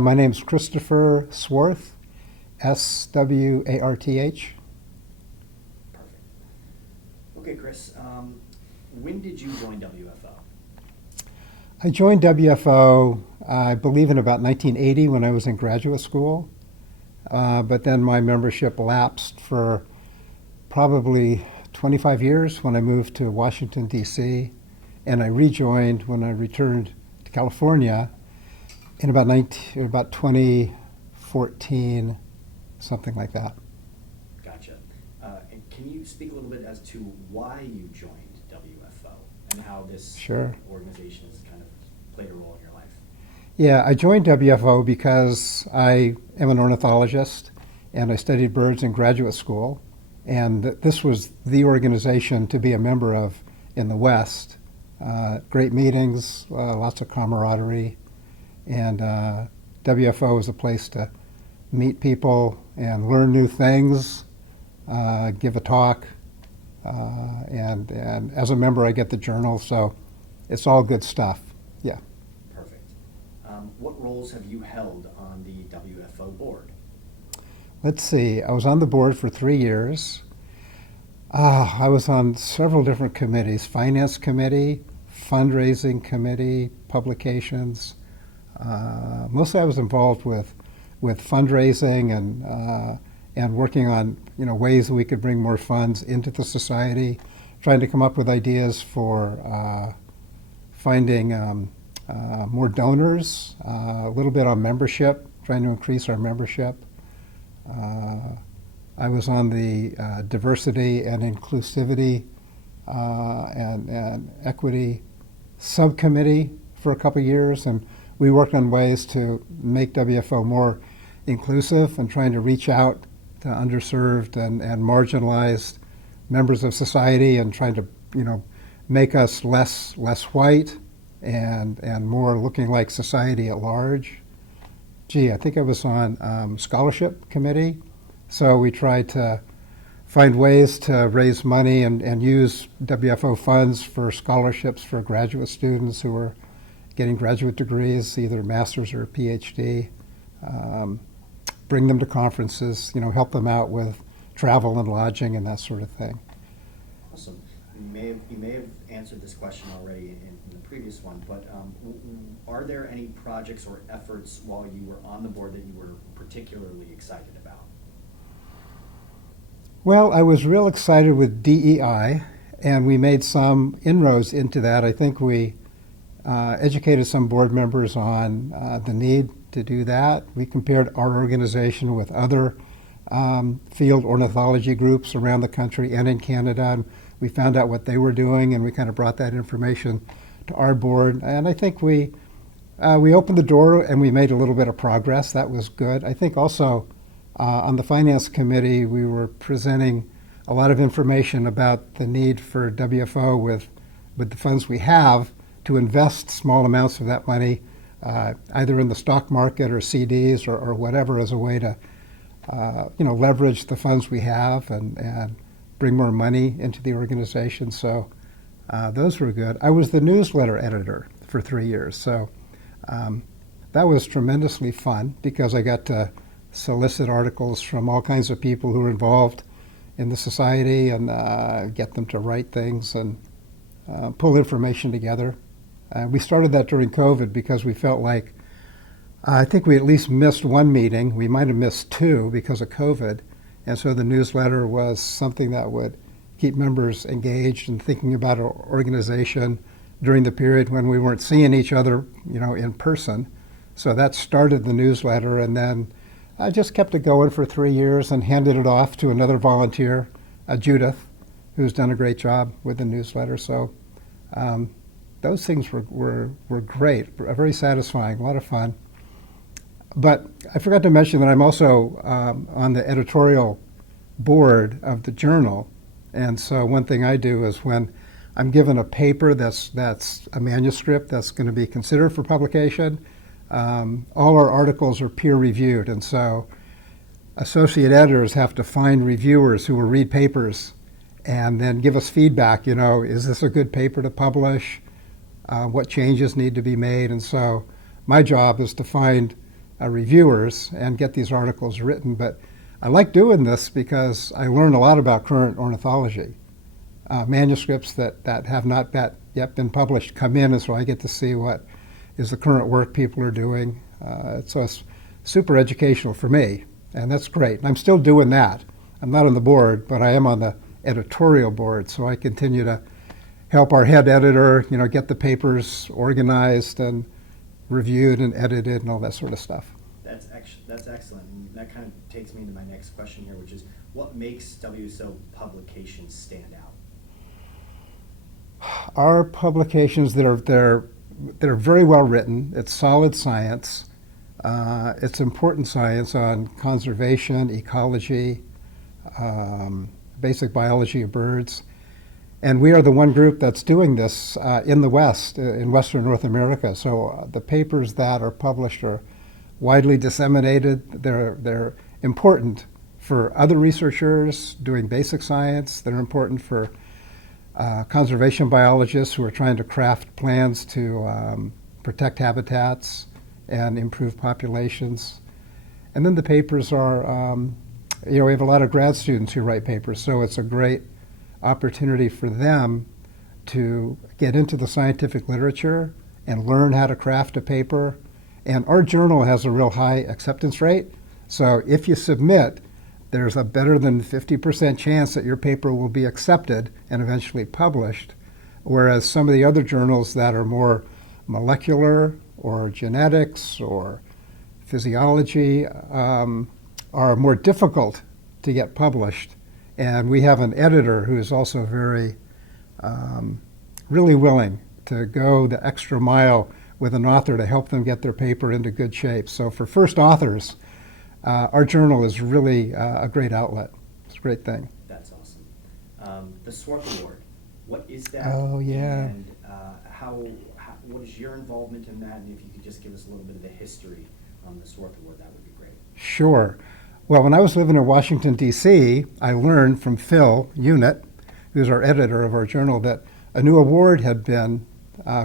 My name's Christopher Swarth, Swarth. Perfect. Okay, Chris, when did you join WFO? I joined WFO, I believe, in about 1980 when I was in graduate school. But then my membership lapsed for probably 25 years when I moved to Washington, D.C., and I rejoined when I returned to California in about 2014, something like that. Gotcha. And can you speak a little bit as to why you joined WFO and how this Sure. organization has kind of played a role in your life? Yeah, I joined WFO because I am an ornithologist and I studied birds in graduate school. And this was the organization to be a member of in the West. Great meetings, lots of camaraderie, and WFO was a place to meet people and learn new things, give a talk, and as a member I get the journal, so it's all good stuff. Yeah. Perfect. What roles have you held on the WFO board? Let's see, I was on the board for 3 years. I was on several different committees: finance committee, fundraising committee, publications. Mostly I was involved with fundraising and working on ways that we could bring more funds into the society, trying to come up with ideas for finding more donors, a little bit on membership, trying to increase our membership. I was on the diversity and inclusivity and equity subcommittee for a couple of years, and we worked on ways to make WFO more inclusive and trying to reach out to underserved and marginalized members of society and trying to make us less white and more looking like society at large. I think I was on scholarship committee. So we tried to find ways to raise money and use WFO funds for scholarships for graduate students who were getting graduate degrees, either master's or PhD. Bring them to conferences, help them out with travel and lodging and that sort of thing. Awesome. You may have answered this question already in the previous one, but are there any projects or efforts while you were on the board that you were particularly excited about? Well, I was real excited with DEI, and we made some inroads into that. I think we educated some board members on the need to do that. We compared our organization with other field ornithology groups around the country and in Canada, and we found out what they were doing, and we kind of brought that information to our board. And I think we opened the door and we made a little bit of progress. That was good. I think also on the finance committee, we were presenting a lot of information about the need for WFO with the funds we have to invest small amounts of that money either in the stock market or CDs or whatever as a way to leverage the funds we have and bring more money into the organization. So those were good. I was the newsletter editor for 3 years, so that was tremendously fun because I got to solicit articles from all kinds of people who are involved in the society and get them to write things and pull information together. We started that during COVID because we felt like I think we at least missed one meeting. We might have missed two because of COVID. And so the newsletter was something that would keep members engaged and thinking about our organization during the period when we weren't seeing each other, in person. So that started the newsletter, and then I just kept it going for 3 years and handed it off to another volunteer, Judith, who's done a great job with the newsletter. So those things were great, very satisfying, a lot of fun. But I forgot to mention that I'm also on the editorial board of the journal. And so one thing I do is when I'm given a paper that's a manuscript that's going to be considered for publication, all our articles are peer reviewed. And so associate editors have to find reviewers who will read papers and then give us feedback, is this a good paper to publish? What changes need to be made? And so my job is to find reviewers and get these articles written. But I like doing this because I learn a lot about current ornithology. Manuscripts that have not yet been published come in, and so I get to see what is the current work people are doing. So it's super educational for me, and that's great. And I'm still doing that. I'm not on the board, but I am on the editorial board, so I continue to help our head editor, get the papers organized and reviewed and edited and all that sort of stuff. That's excellent. And that kind of takes me to my next question here, which is what makes WSO publications stand out? Our publications that are very well written. It's solid science. It's important science on conservation, ecology, basic biology of birds. And we are the one group that's doing this in the West, in Western North America. So the papers that are published are widely disseminated. They're important for other researchers doing basic science. They're important for conservation biologists who are trying to craft plans to protect habitats and improve populations. And then the papers are, we have a lot of grad students who write papers, so it's a great opportunity for them to get into the scientific literature and learn how to craft a paper. And our journal has a real high acceptance rate. So if you submit, there's a better than 50% chance that your paper will be accepted and eventually published. Whereas some of the other journals that are more molecular or genetics or physiology are more difficult to get published. And we have an editor who is also very, really willing to go the extra mile with an author to help them get their paper into good shape. So for first authors, our journal is really a great outlet. It's a great thing. That's awesome. The Swarth Award, what is that? Oh, yeah. And what is your involvement in that? And if you could just give us a little bit of the history on the Swarth Award, that would be great. Sure. Well, when I was living in Washington, D.C., I learned from Phil Unit, who's our editor of our journal, that a new award had been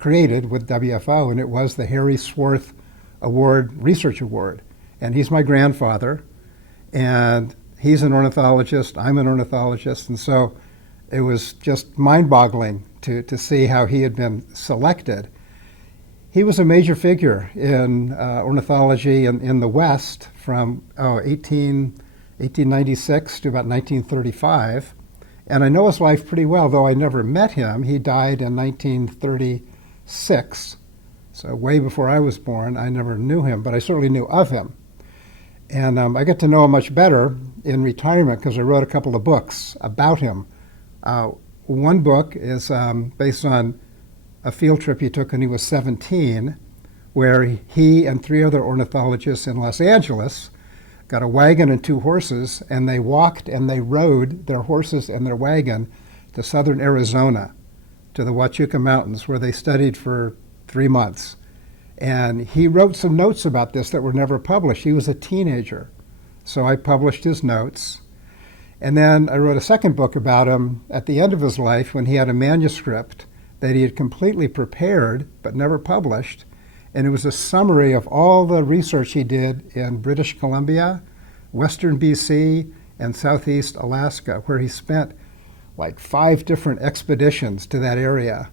created with WFO, and it was the Harry Swarth Award, Research Award. And he's my grandfather, and he's an ornithologist, I'm an ornithologist, and so it was just mind-boggling to see how he had been selected. He was a major figure in ornithology in the West from 1896 to about 1935. And I know his life pretty well, though I never met him. He died in 1936, so way before I was born. I never knew him, but I certainly knew of him. And I got to know him much better in retirement because I wrote a couple of books about him. One book is based on a field trip he took when he was 17, where he and 3 other ornithologists in Los Angeles got a wagon and 2 horses, and they walked and they rode their horses and their wagon to southern Arizona, to the Huachuca Mountains, where they studied for 3 months. And he wrote some notes about this that were never published. He was a teenager, so I published his notes. And then I wrote a second book about him at the end of his life when he had a manuscript that he had completely prepared but never published. And it was a summary of all the research he did in British Columbia, Western BC, and Southeast Alaska, where he spent like 5 different expeditions to that area,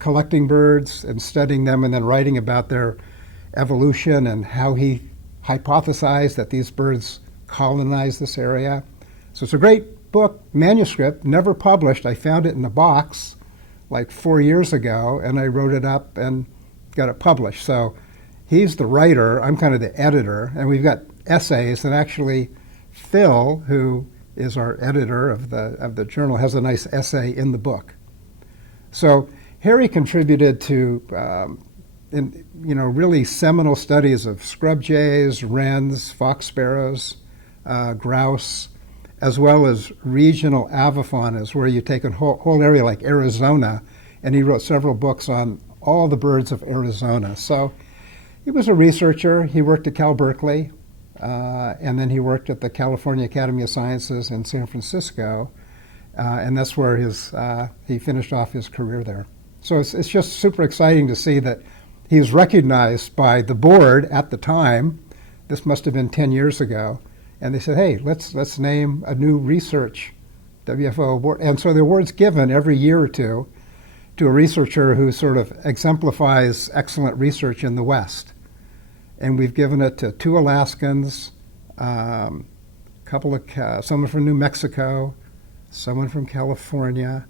collecting birds and studying them and then writing about their evolution and how he hypothesized that these birds colonized this area. So it's a great book, manuscript, never published. I found it in a box like 4 years ago, and I wrote it up and got it published. So he's the writer, I'm kind of the editor, and we've got essays, and actually Phil, who is our editor of the journal, has a nice essay in the book. So Harry contributed to really seminal studies of scrub jays, wrens, fox sparrows, grouse, as well as regional avifaunas, where you take a whole area like Arizona, and he wrote several books on all the birds of Arizona. So he was a researcher. He worked at Cal Berkeley, and then he worked at the California Academy of Sciences in San Francisco, and that's where he finished off his career there. So it's just super exciting to see that he was recognized by the board at the time this must have been 10 years ago, and they said, hey, let's name a new research WFO award. And so the award's given every year or two to a researcher who sort of exemplifies excellent research in the West. And we've given it to 2 Alaskans, someone from New Mexico, someone from California.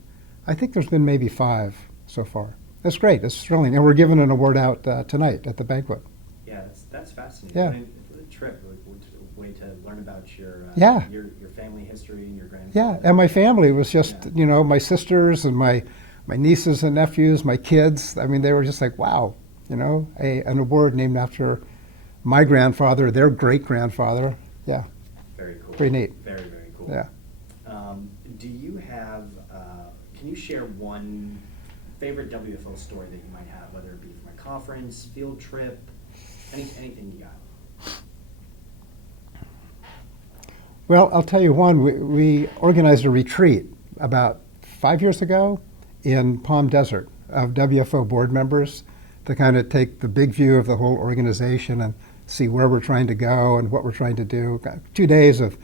I think there's been maybe 5 so far. That's great. It's thrilling. And we're giving an award out tonight at the banquet. Yeah, that's fascinating. Yeah. What a trip, a way to learn about your Yeah. your family history and your grandfather. Yeah, and my family was just, Yeah. my sisters and my nieces and nephews, my kids. I mean, they were just like, wow, an award named after my grandfather, their great-grandfather. Yeah, Very cool. pretty neat. Very, very cool. Yeah. Do you have, can you share one favorite WFO story that you might have, whether it be from a conference, field trip, anything you got? Well, I'll tell you one. We organized a retreat about 5 years ago in Palm Desert of WFO board members to kind of take the big view of the whole organization and see where we're trying to go and what we're trying to do. 2 days of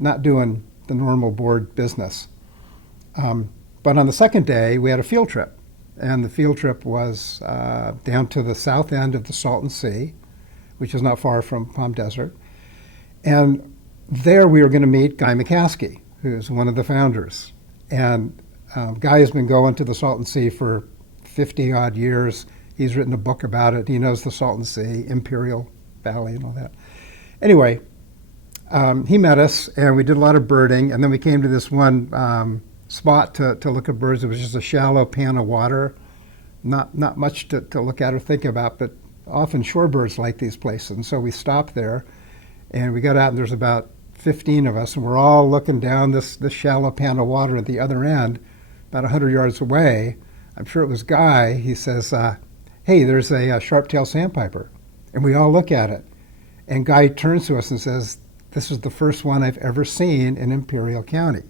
not doing the normal board business. But on the second day, we had a field trip. And the field trip was down to the south end of the Salton Sea, which is not far from Palm Desert. And there we were going to meet Guy McCaskey, who's one of the founders. And Guy has been going to the Salton Sea for 50-odd years. He's written a book about it. He knows the Salton Sea, Imperial Valley and all that. Anyway, he met us, and we did a lot of birding, and then we came to this one spot to look at birds. It was just a shallow pan of water, not much to look at or think about, but often shorebirds like these places. And so we stopped there, and we got out, and there's about 15 of us, and we're all looking down this shallow pan of water at the other end, about 100 yards away. I'm sure it was Guy. He says, hey, there's a sharp-tailed sandpiper. And we all look at it. And Guy turns to us and says, this is the first one I've ever seen in Imperial County.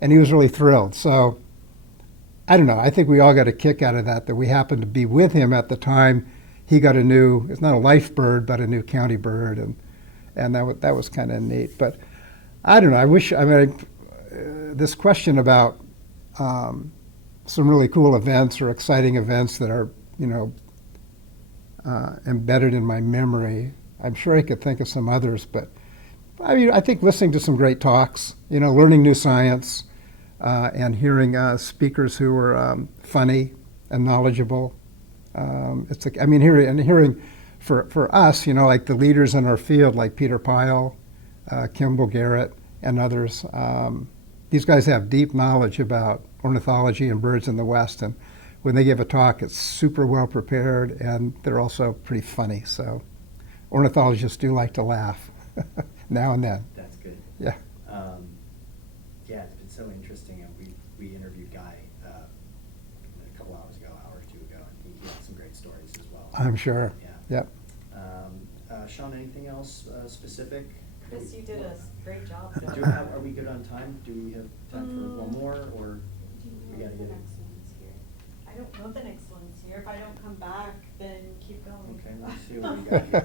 And he was really thrilled. So, I don't know, I think we all got a kick out of that we happened to be with him at the time. He got it's not a life bird, but a new county bird. And that was kind of neat. But I don't know, this question about some really cool events or exciting events that are, embedded in my memory. I'm sure I could think of some others, but I think listening to some great talks, learning new science, and hearing speakers who were funny and knowledgeable. Hearing for us, like the leaders in our field, like Peter Pyle, Kimball Garrett, and others. These guys have deep knowledge about ornithology and birds in the West, and when they give a talk, it's super well prepared, and they're also pretty funny. So ornithologists do like to laugh now and then. That's good. Yeah. Yeah, it's been so interesting. And we interviewed Guy a couple hours ago, hour or two ago, and he had some great stories as well. I'm sure. Yeah. Yep. Sean, anything else specific? Chris, you did a great job. Are we good on time? Do we have time for one more, or we gotta The get it? next one's here. I don't know the next one's here. If I don't come back, then keep going. Okay, let's see what we got here.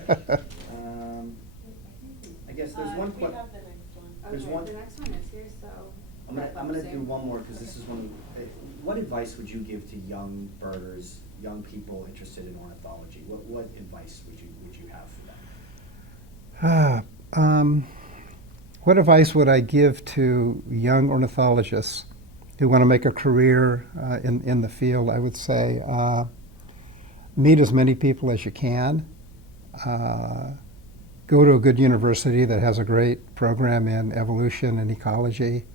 I guess there's one We question. have the next one. There's Okay, one- the next one is here, so. I'm gonna do one more, because this is one. What advice would you give to young birders, young people interested in ornithology? What advice would you have for them? What advice would I give to young ornithologists who want to make a career in the field? I would say meet as many people as you can. Go to a good university that has a great program in evolution and ecology.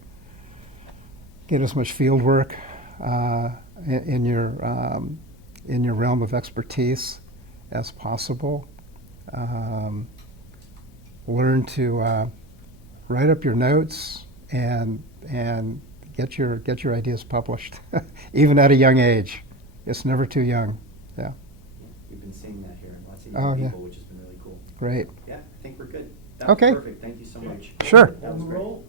Get as much field work in your realm of expertise as possible. Learn to write up your notes and get your ideas published, even at a young age. It's never too young. Yeah. We've been seeing that here, lots of Oh, young yeah. people, which has been really cool. Great. Yeah, I think we're good. That was Okay. perfect. Thank you so much. Sure. That was great. Roll